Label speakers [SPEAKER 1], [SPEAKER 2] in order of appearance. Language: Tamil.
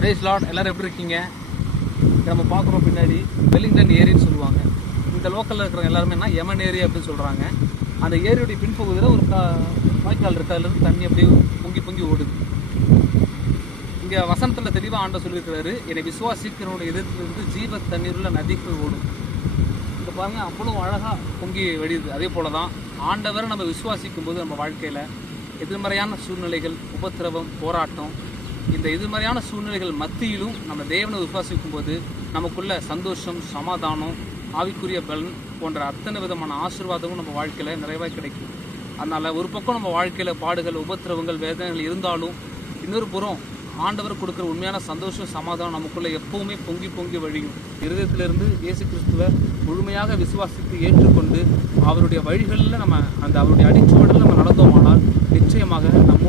[SPEAKER 1] பிரேஸ் லாட் எல்லோரும் எப்படி இருக்கீங்க? நம்ம பார்க்குறோம் பின்னாடி. வெலிங்டன் ஏரின்னு சொல்லுவாங்க. இந்த லோக்கலில் இருக்கிறவங்க எல்லாருமே என்ன? ஏரி அப்படின்னு சொல்கிறாங்க அந்த ஏரியுடைய பின்பகுதியில் ஒரு கா வாய்க்கால் இருக்குது அதுலேருந்து தண்ணி அப்படியே பொங்கி பொங்கி ஓடுது. இங்கே வசனத்தில் தெளிவாக ஆண்ட சொல்லியிருக்கிறாரு என்னை விசுவாசிக்கிறவனுடைய இதயத்திலிருந்து ஜீவ தண்ணீருள்ள நதிகள் ஓடும். இங்கே பாருங்கள் அவ்வளோ அழகாக பொங்கி வெடியுது. அதே போல தான் ஆண்டவரை நம்ம விசுவாசிக்கும் போது நம்ம வாழ்க்கையில் எதிர்மறையான சூழ்நிலைகள் உபத்திரவம் போராட்டம் இந்த இது மாதிரியான சூழ்நிலைகள் மத்தியிலும் நம்ம தேவனை விசுவாசிக்கும் போது நமக்குள்ள சந்தோஷம் சமாதானம் ஆவிக்குரிய பலன் போன்ற அத்தனை விதமான ஆசீர்வாதமும் நம்ம வாழ்க்கையில் நிறைவாக கிடைக்கும். அதனால் ஒரு பக்கம் நம்ம வாழ்க்கையில் பாடுகள் உபத்திரவங்கள் வேதனைகள் இருந்தாலும் இன்னொரு புறம் ஆண்டவர் கொடுக்குற உண்மையான சந்தோஷம் சமாதானம் நமக்குள்ளே எப்பவுமே பொங்கி பொங்கி வழியும். இருதயத்திலிருந்து இயேசு கிறிஸ்துவை முழுமையாக விசுவாசித்து ஏற்றுக்கொண்டு அவருடைய வழிகளில் நம்ம அந்த அவருடைய அடிச்சுவடில் நம்ம நடந்தோமானால் நிச்சயமாக நம்